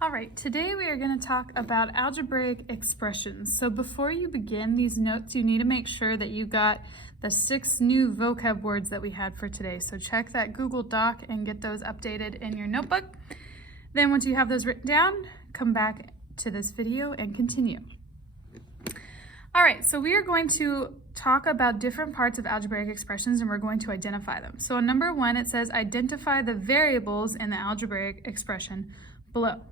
All right, today we are going to talk about algebraic expressions. So before you begin these notes, you need to make sure that you got the 6 new vocab words that we had for today. So check that Google Doc and get those updated in your notebook. Then once you have those written down, come back to this video and continue. All right, so we are going to talk about different parts of algebraic expressions and we're going to identify them. So on number 1, it says identify the variables in the algebraic expression below.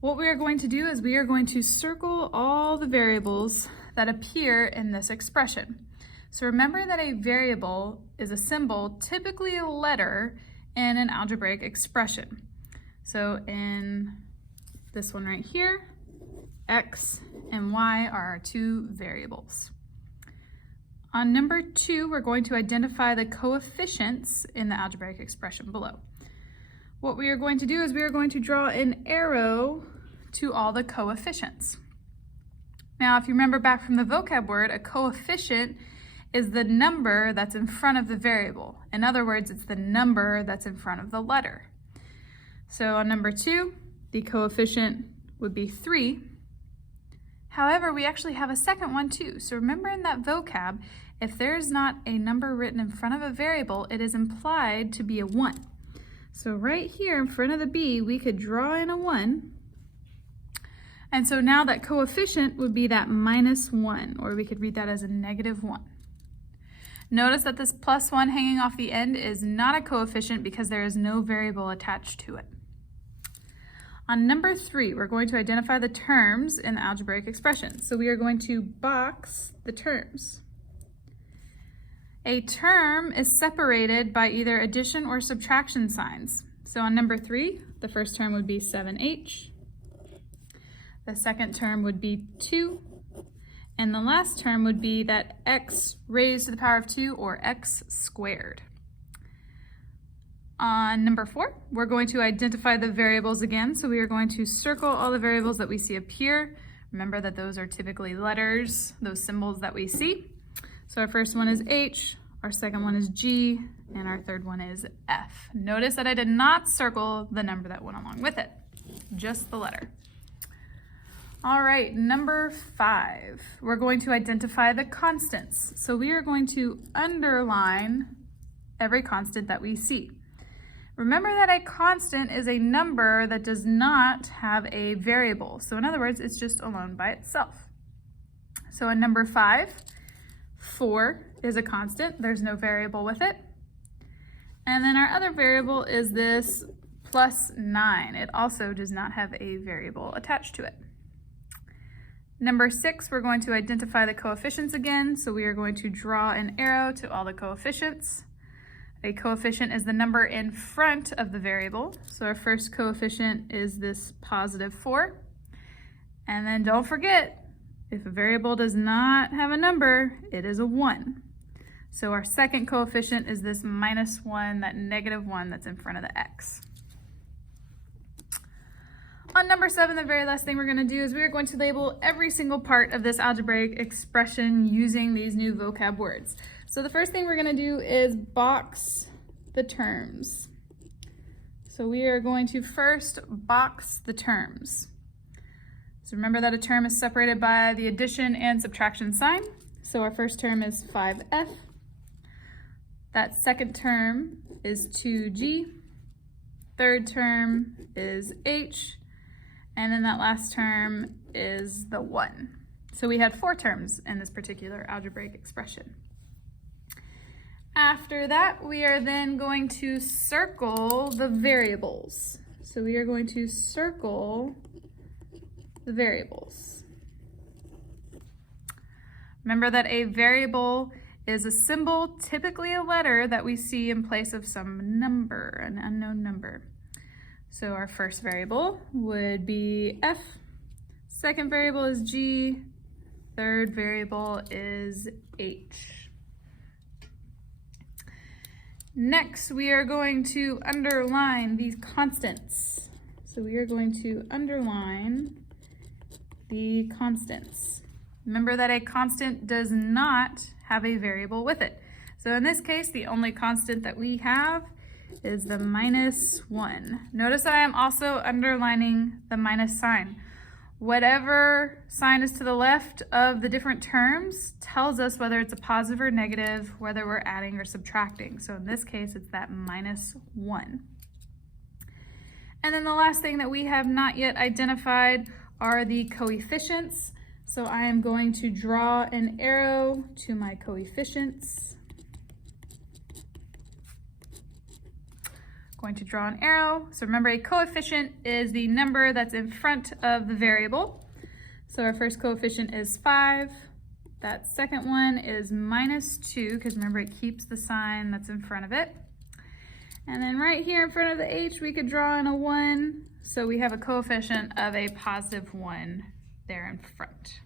What we are going to do is we are going to circle all the variables that appear in this expression. So remember that a variable is a symbol, typically a letter, in an algebraic expression. So in this one right here, x and y are our 2 variables. On number 2, we're going to identify the coefficients in the algebraic expression below. What we are going to do is we are going to draw an arrow to all the coefficients. Now, if you remember back from the vocab word, a coefficient is the number that's in front of the variable. In other words, it's the number that's in front of the letter. So on number 2, the coefficient would be 3. However, we actually have a second one too. So remember in that vocab, if there's not a number written in front of a variable, it is implied to be a 1. So right here in front of the B, we could draw in a 1. And so now that coefficient would be that -1, or we could read that as a -1. Notice that this +1 hanging off the end is not a coefficient because there is no variable attached to it. On number 3, we're going to identify the terms in the algebraic expression. So we are going to box the terms. A term is separated by either addition or subtraction signs. So on number 3, the first term would be 7h. The second term would be 2. And the last term would be that x raised to the power of 2, or x squared. On number 4, we're going to identify the variables again. So we are going to circle all the variables that we see appear. Remember that those are typically letters, those symbols that we see. So our first one is H, our second one is G, and our third one is F. Notice that I did not circle the number that went along with it, just the letter. All right, number 5, we're going to identify the constants. So we are going to underline every constant that we see. Remember that a constant is a number that does not have a variable. So in other words, it's just alone by itself. So in number 5, 4 is a constant. There's no variable with it. And then our other variable is this +9. It also does not have a variable attached to it. Number 6, we're going to identify the coefficients again. So we are going to draw an arrow to all the coefficients. A coefficient is the number in front of the variable. So our first coefficient is this +4. And then don't forget, if a variable does not have a number, it is a 1. So our second coefficient is this -1, that -1 that's in front of the x. On number 7, the very last thing we're going to do is we are going to label every single part of this algebraic expression using these new vocab words. So the first thing we're going to do is box the terms. So we are going to first box the terms. So remember that a term is separated by the addition and subtraction sign. So our first term is 5f. That second term is 2g. Third term is h. And then that last term is the 1. So we had 4 terms in this particular algebraic expression. After that, we are then going to circle the variables. So we are going to circle the variables. Remember that a variable is a symbol, typically a letter, that we see in place of some number, an unknown number. So our first variable would be f, second variable is g, third variable is h. Next, we are going to underline these constants. So we are going to underline the constants. Remember that a constant does not have a variable with it. So in this case, the only constant that we have is the -1. Notice I am also underlining the minus sign. Whatever sign is to the left of the different terms tells us whether it's a positive or negative, whether we're adding or subtracting. So in this case, it's that -1. And then the last thing that we have not yet identified are the coefficients. So I am going to draw an arrow to my coefficients. Going to draw an arrow. So remember, a coefficient is the number that's in front of the variable. So our first coefficient is 5. That second one is -2, because remember it keeps the sign that's in front of it. And then right here in front of the h, we could draw in a 1. So we have a coefficient of a +1 there in front.